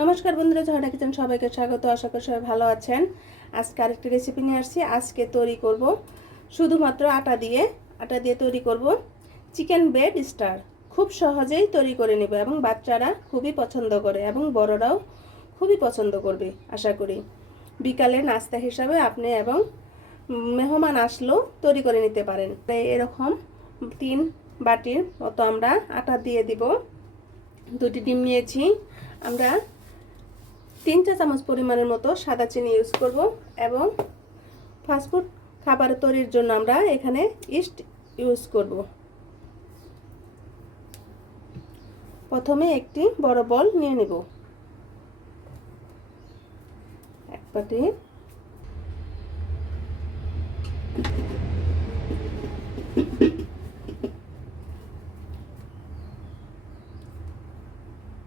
নমস্কার বন্ধুরা ঝর্ণা কিচেন সবাইকে স্বাগত। আশা করি সবাই ভালো আছেন। আজকে আরেকটি রেসিপি নিয়ে আসছি। আজকে তৈরি করব শুধুমাত্র আটা দিয়ে। আটা দিয়ে তৈরি করব চিকেন বেড স্টার। খুব সহজেই তৈরি করে নেব এবং বাচ্চারা খুবই পছন্দ করে এবং বড়রাও খুবই পছন্দ করবে, আশা করি। বিকালে নাস্তা হিসাবে আপনি এবং মেহমান আসলেও তৈরি করে নিতে পারেন। এরকম তিন বাটির মতো আমরা আটা দিয়ে দিব। দুটি ডিম নিয়েছি। আমরা তিন চা চামচ পরিমাণের মতো সাদা চিনি ইউজ করব এবং ফাস্টফুড খাবার তৈরির জন্য আমরা এখানে ইস্ট ইউজ করব। প্রথমে একটি বড় বল নিয়ে নেব। এক পাটি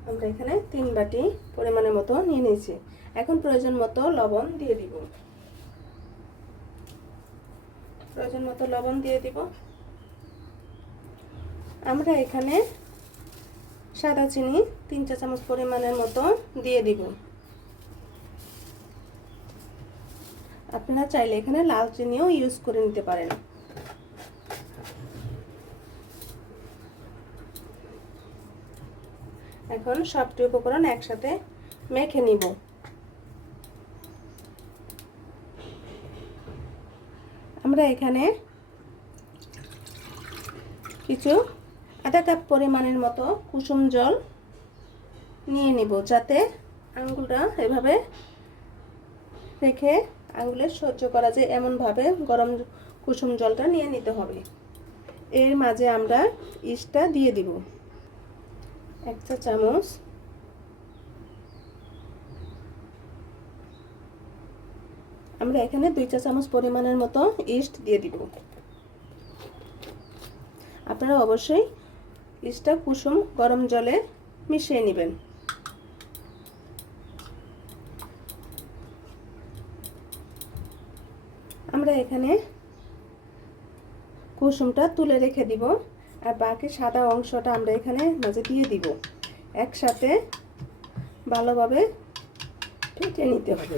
আমরা এখানে তিন বাটি পরিমাণের মতো নিয়ে নিয়েছি। এখন প্রয়োজন মতো লবণ দিয়ে দিব। প্রয়োজন মতো লবণ দিয়ে দিব। আমরা এখানে সাদা চিনি তিন চা চামচ পরিমাণের মতো দিয়ে দিব। আপনারা চাইলে এখানে লাল চিনিও ইউজ করে নিতে পারেন। এখন সবটি উপকরণ একসাথে মেখে নিব। আমরা এখানে কিছু আধা কাপ পরিমাণের মতো কুসুম জল নিয়ে নিব, যাতে আঙ্গুলটা এভাবে রেখে আঙ্গুলে সহ্য করা যায় এমনভাবে গরম কুসুম জলটা নিয়ে নিতে হবে। এর মাঝে আমরা ইস্টটা দিয়ে দিব। এক চা চামচ। আমরা এখানে দুই চা চামচ পরিমাণের মতো ইস্ট দিয়ে দিব। আপনারা অবশ্যই ইস্টটা কুসুম গরম জলে মিশিয়ে নেবেন। আমরা এখানে কুসুমটা তুলে রেখে দিব। আর বাকি সাদা অংশটা আমরা এখানে মাঝে দিয়ে দিব। একসাথে ভালোভাবে ফেটে নিতে হবে।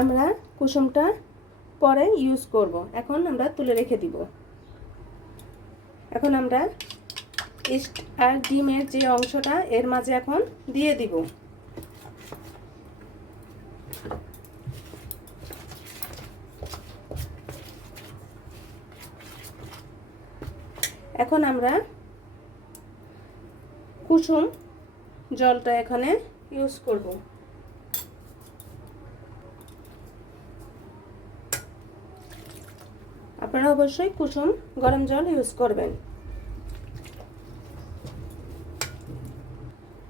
আমরা কুসুমটা পরে ইউজ করব। এখন আমরা তুলে রেখে দিব। এখন আমরা ইস্ট আর ডিমের যে অংশটা এর মাঝে এখন দিয়ে দিব। এখন আমরা কুসুম জলটা এখানে ইউজ করব। আপনারা অবশ্যই কুসুম গরম জল ইউজ করবেন।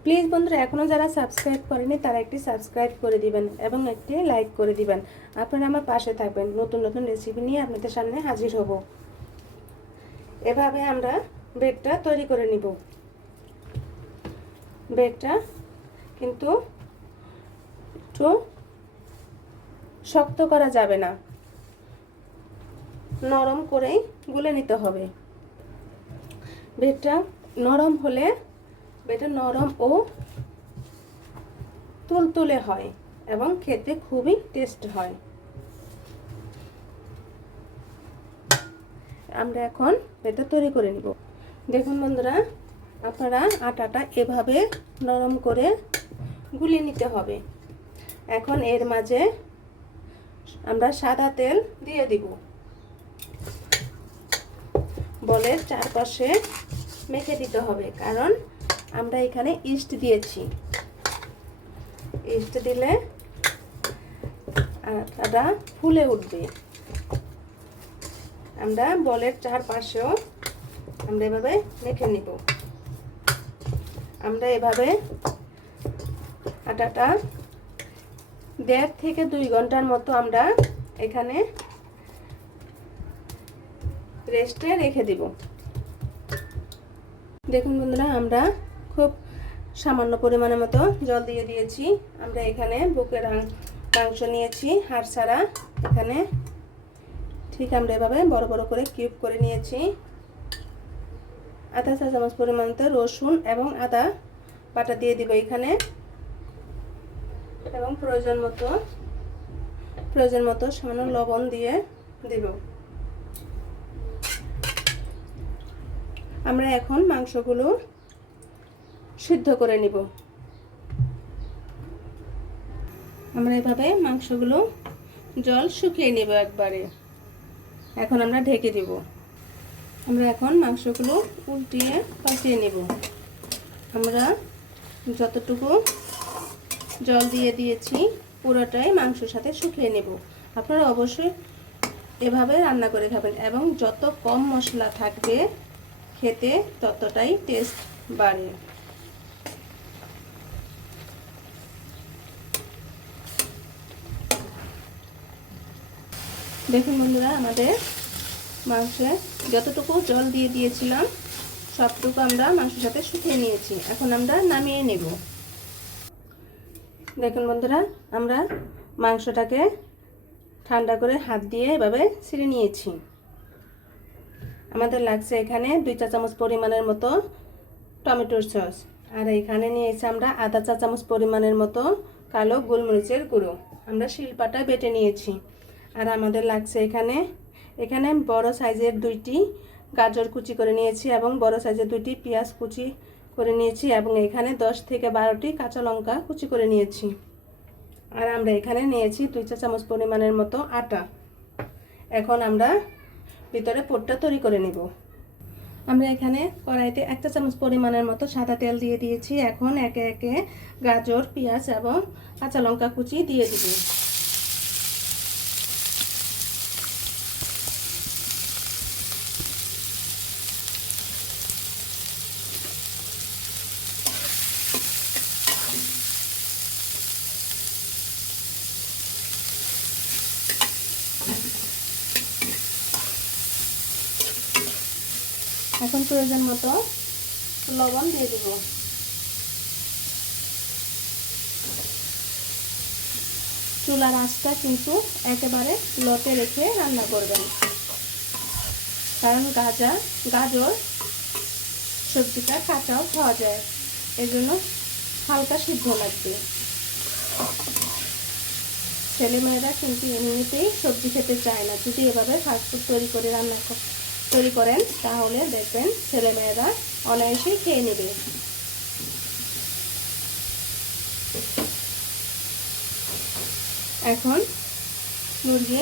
প্লিজ বন্ধুরা এখনও যারা সাবস্ক্রাইব করেনি, তারা একটি সাবস্ক্রাইব করে দিবেন এবং একটি লাইক করে দিবেন। আপনারা আমার পাশে থাকবেন। নতুন নতুন রেসিপি নিয়ে আপনাদের সামনে হাজির হব। এভাবে আমরা বেডটা তৈরি করে নিব। বেডটা কিন্তু একটু শক্ত করা যাবে না। নরম করেই গুলে নিতে হবে। বেডটা নরম হলে বেডটা নরম ও তুলতুলে হয় এবং খেতে খুবই টেস্ট হয়। আমরা এখন এটা তৈরি করে নিব। দেখুন বন্ধুরা, আপনারা আটাটা এভাবে নরম করে গুলিয়ে নিতে হবে। এখন এর মাঝে আমরা সাদা তেল দিয়ে দিব। বলের চারপাশে মেখে দিতে হবে, কারণ আমরা এখানে ইস্ট দিয়েছি। ইস্ট দিলে আটাটা ফুলে উঠবে। আমরা বলের চারপাশেও আমরা এভাবে মেখে নিব। আমরা এভাবে আটাটা দেড় থেকে দুই ঘণ্টার মতো আমরা এখানে রেস্টে রেখে দিব। দেখুন বন্ধুরা, আমরা খুব সামান্য পরিমাণের মতো জল দিয়ে দিয়েছি। আমরা এখানে বুকের মাংস নিয়েছি। হাড় ছাড়া এখানে ঠিক আমরা এভাবে বড় বড় করে কিউব করে নিয়েছি। আধা চা চামচ পরিমাণতে রসুন এবং আদা বাটা দিয়ে দিব এখানে। এবং প্রয়োজন মতো প্রয়োজন মতো সামান্য লবণ দিয়ে দিব। আমরা এখন মাংসগুলো সিদ্ধ করে নিব। আমরা এভাবে মাংসগুলো জল শুকিয়ে নেব একবারে। এখন আমরা ঢেকে দিব। আমরা এখন মাংসগুলো উল্টিয়ে পাকিয়ে নেব। আমরা যতটুকু জল দিয়ে দিয়েছি, পুরোটাই মাংসের সাথে শুকিয়ে নেব। আপনারা অবশ্যই এভাবে রান্না করে খাবেন এবং যত কম মশলা থাকবে, খেতে ততটাই টেস্ট বাড়ে। দেখুন বন্ধুরা, আমাদের মাংসে যতটুকু জল দিয়ে দিয়েছিলাম, সবটুকু আমরা মাংসের সাথে শুকিয়ে নিয়েছি। এখন আমরা নামিয়ে নেব। দেখুন বন্ধুরা, আমরা মাংসটাকে ঠান্ডা করে হাত দিয়ে এভাবে ছিঁড়ে নিয়েছি। আমাদের লাগছে এখানে দুই চা চামচ পরিমাণের মতো টমেটোর সস। আর এখানে নিয়েছি আমরা আধা চা চামচ পরিমাণের মতো কালো গোলমরিচের গুঁড়ো। আমরা শিলপাটা বেটে নিয়েছি। আর আমাদের লাগছে এখানে এখানে বড় সাইজের দুইটি গাজর কুচি করে নিয়েছি এবং বড় সাইজের দুইটি পেঁয়াজ কুচি করে নিয়েছি এবং এখানে দশ থেকে বারোটি কাঁচা লঙ্কা কুচি করে নিয়েছি। আর আমরা এখানে নিয়েছি দুই চা চামচ পরিমাণের মতো আটা। এখন আমরা ভিতরে পোটটা তৈরি করে নেব। আমরা এখানে কড়াইতে এক চা চামচ পরিমাণের মতো সাদা তেল দিয়ে দিয়েছি। এখন একে একে গাজর, পেঁয়াজ এবং কাঁচা লঙ্কা কুচি দিয়ে দিব। এখন প্রয়োজন মতো লবণ দিয়ে দেব। চুলার আঁচটা কিন্তু একেবারে লতে রেখে রান্না করবেন। কারণ গাজা, গাজর সবজিটা কাঁচাও খাওয়া যায়, এজন্য হালকা সিদ্ধ লাগবে। ছেলেমেয়েরা কিন্তু এমনিতেই সবজি খেতে চায় না, যদি এভাবে ফাস্টফুড তৈরি করে রান্না তৈরি করেন, তাহলে দেখবেন ছেলেমেয়েরা অনায়াসেই খেয়ে নেবে। এখন মুরগি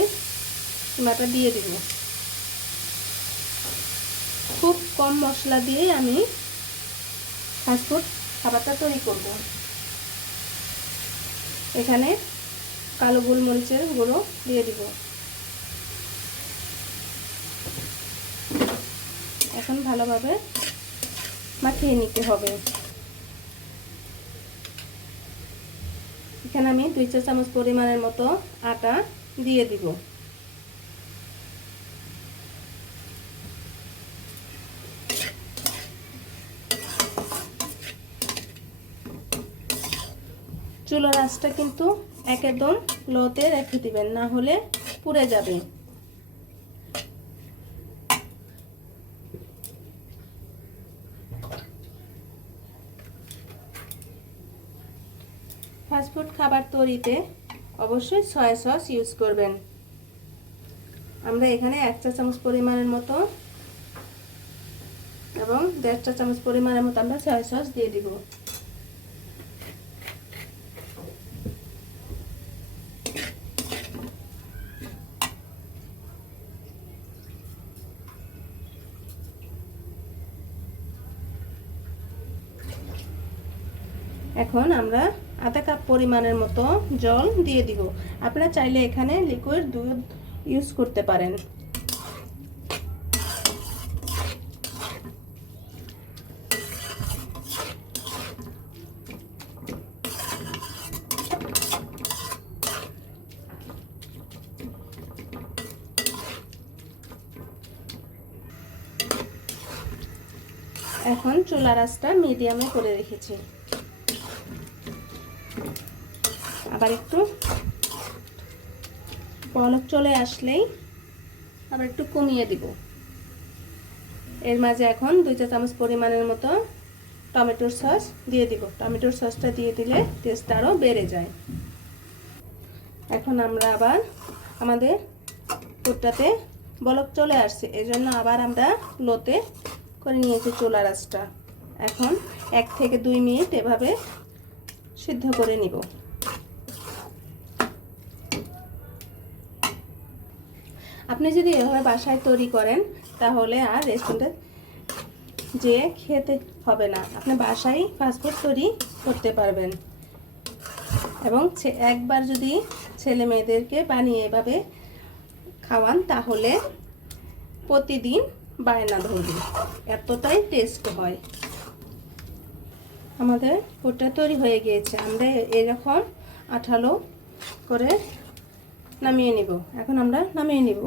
কিমাটা দিয়ে দিব। খুব কম মশলা দিয়ে আমি ফাস্টফুড খাবারটা তৈরি করব। এখানে কালো গোলমরিচের গুঁড়ো দিয়ে দিব। এখন ভালোভাবে মাখিয়ে নিতে হবে। এখানে আমি দুই চা চামচ পরিমাণের মতো আটা দিয়ে দিব। চুলোর আঁচটা কিন্তু একদম লোতে রেখে দিবেন, না হলে পুড়ে যাবে। ফাস্টফুড খাবার তৈরিতে অবশ্যই সয়া সস ইউজ করবেন। আমরা এখানে এক চা চামচ পরিমাণের মতো এবং দেড় চা চামচ পরিমাণের মতো আমরা সয়া সস দিয়ে দিব। এখন আমরা আধা কাপ পরিমাণের মতো জল দিয়ে দিব। আপনারা চাইলে এখানে লিকুইড দুধ ইউজ করতে পারেন। এখন চুলার আঁচটা মিডিয়ামে করে রেখেছি। আবার একটু পলক চলে আসলেই আবার একটু কমিয়ে দিব। এর মাঝে এখন দুই চা চামচ পরিমাণের মতো টমেটোর সস দিয়ে দিব। টমেটোর সসটা দিয়ে দিলে টেস্ট আরও বেড়ে যায়। এখন আমরা আবার আমাদের পুরটাতে বলক চলে আসছে। এই জন্য আবার আমরা লোতে করে নিয়েছি চোলা রাসটা এখন এক থেকে দুই মিনিট এভাবে সিদ্ধ করে নিব। আপনি যদি এভাবে বাসায় তৈরি করেন, তাহলে আর রেস্টুরেন্টে যে খেতে হবে না। আপনি বাসায় ফাস্টফুড তৈরি করতে পারবেন। এবং একবার যদি ছেলে মেয়েদেরকে বানিয়ে এভাবে খাওয়ান, তাহলে প্রতিদিন বায়না ধরবে। এতটাই টেস্ট হয়। আমাদের ফুটটা তৈরি হয়ে গিয়েছে। আমরা এরকম আঠালো করে নামিয়ে নিব। এখন আমরা নামিয়ে নিব।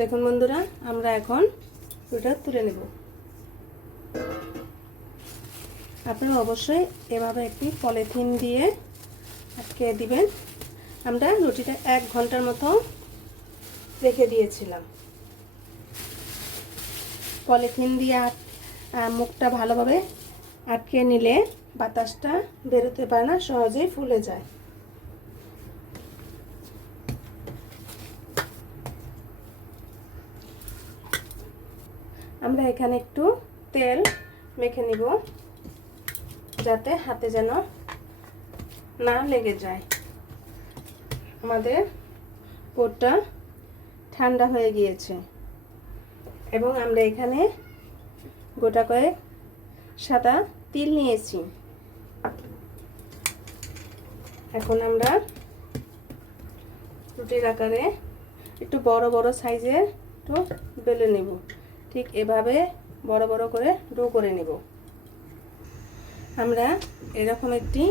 দেখুন বন্ধুরা, আমরা এখন ওটা তুলে নেব। আপনারা অবশ্যই এভাবে একটি পলিথিন দিয়ে আটকে দিবেন। আমরা রুটিটা এক ঘণ্টার মতো রেখে দিয়েছিলাম। পলিথিন দিয়ে মুখটা ভালোভাবে আটকে নিলে বাতাসটা বেরোতে পারে না, সহজেই ফুলে যায়। আমরা এখানে একটু তেল মেখে নিব, যাতে হাতে যেন না লেগে যায়। আমাদের পোটটা ঠান্ডা হয়ে গিয়েছে। এবং আমরা এখানে গোটা কয়েক সাদা তিল নিয়েছি। এখন আমরা রুটির আকারে একটু বড় বড় সাইজের একটু বেলে নেব। ঠিক এভাবে বড় বড় করে ডো করে নেব। আমরা এরকম একটি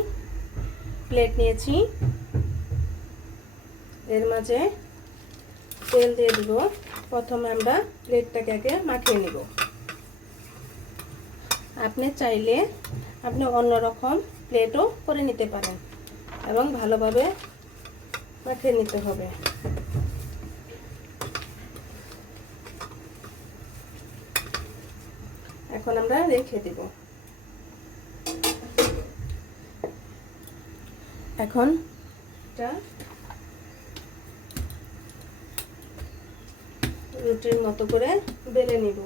প্লেট নিয়েছি। এর মাঝে তেল দিয়ে দিব। প্রথমে আমরা প্লেটটাকে আগে মাখিয়ে নেব। আপনি চাইলে আপনি অন্যরকম প্লেটও করে নিতে পারেন এবং ভালোভাবে মাখিয়ে নিতে হবে। এখন আমরা রেখে দিব। এখন রুটির মতো করে বেলে নিব।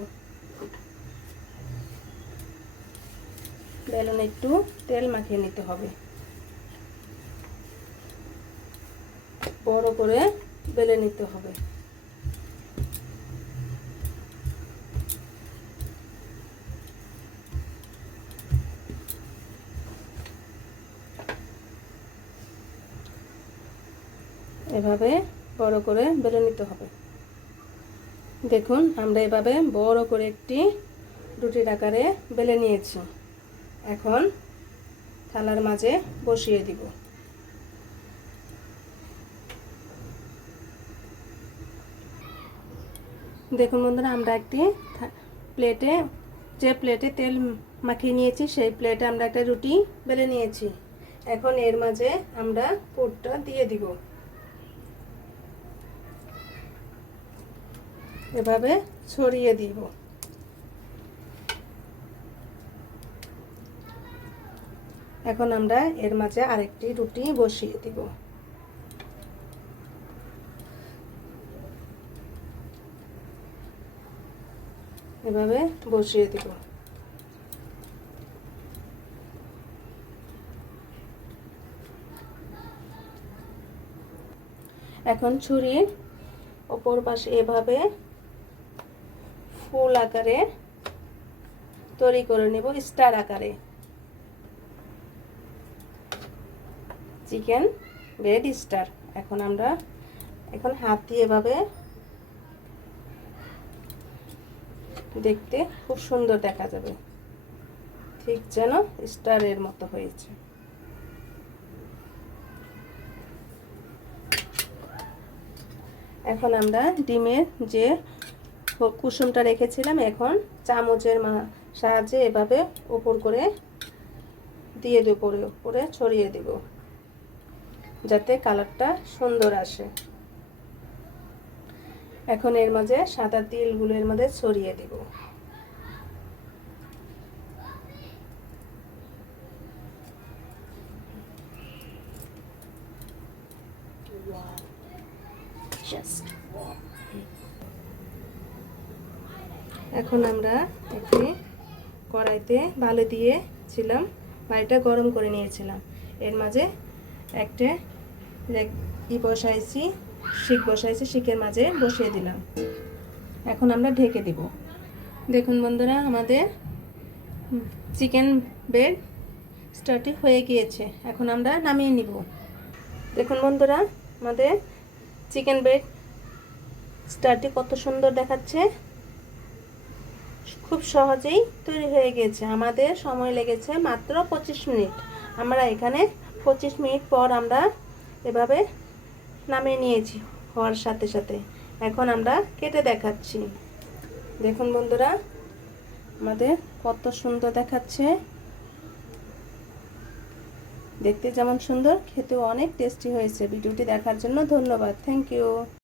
বেলুন একটু তেল মাখিয়ে নিতে হবে। বড় করে বেলে নিতে হবে। এভাবে বড় করে বেলে নিতে হবে। দেখুন, আমরা এভাবে বড় করে একটি রুটির আকারে বেলে নিয়েছি। এখন থালার মাঝে বসিয়ে দিব। দেখুন বন্ধুরা, আমরা একটি প্লেটে, যে প্লেটে তেল মাখিয়ে নিয়েছি, সেই প্লেটে আমরা একটা রুটি বেলে নিয়েছি। এখন এর মাঝে আমরা পুরটা দিয়ে দিব। এভাবে ছড়িয়ে দিব। এখন আমরা এর মাঝে আরেকটি রুটি বসিয়ে দিব। এভাবে বসিয়ে দিব। এখন ছুরির ওপর পাশে এভাবে ফুল আকারে তৈরি করে নেব, স্টার আকারে। চিকেন রেড স্টার এখন আমরা, এখন হাত দিয়ে এভাবে দেখতে খুব সুন্দর দেখা যাবে। ঠিক যেন স্টারের মতো হয়েছে। এখন আমরা ডিমের যে কুসুমটা রেখেছিলাম। এখন চামচের মা সাহায্যে এভাবে উপর করে দিয়ে দেবো, উপরে ছড়িয়ে দেব, যাতে কালারটা সুন্দর আসে। এখন এর মাঝে সাদা তিলগুলো এর মধ্যে ছড়িয়ে দেব। Just এখন আমরা একটি কড়াইতে বালি দিয়েছিলাম বাড়িটা গরম করে নিয়েছিলাম। এর মাঝে একটা ই বসাইছি, শিক বসাইছি, শিকের মাঝে বসিয়ে দিলাম। এখন আমরা ঢেকে দিব। দেখুন বন্ধুরা, আমাদের চিকেন বেড স্টার্টি হয়ে গিয়েছে। এখন আমরা নামিয়ে নিব। দেখুন বন্ধুরা, আমাদের চিকেন বেড স্টার্টি কত সুন্দর দেখাচ্ছে। খুব সহজেই তৈরি হয়ে গেছে। আমাদের সময় লেগেছে মাত্র পঁচিশ মিনিট। আমরা এখানে পঁচিশ মিনিট পর আমরা এভাবে নামিয়ে নিয়েছি হওয়ার সাথে সাথে। এখন আমরা কেটে দেখাচ্ছি। দেখুন বন্ধুরা, আমাদের কত সুন্দর দেখাচ্ছে। দেখতে যেমন সুন্দর, খেতেও অনেক টেস্টি হয়েছে। ভিডিওটি দেখার জন্য ধন্যবাদ। Thank you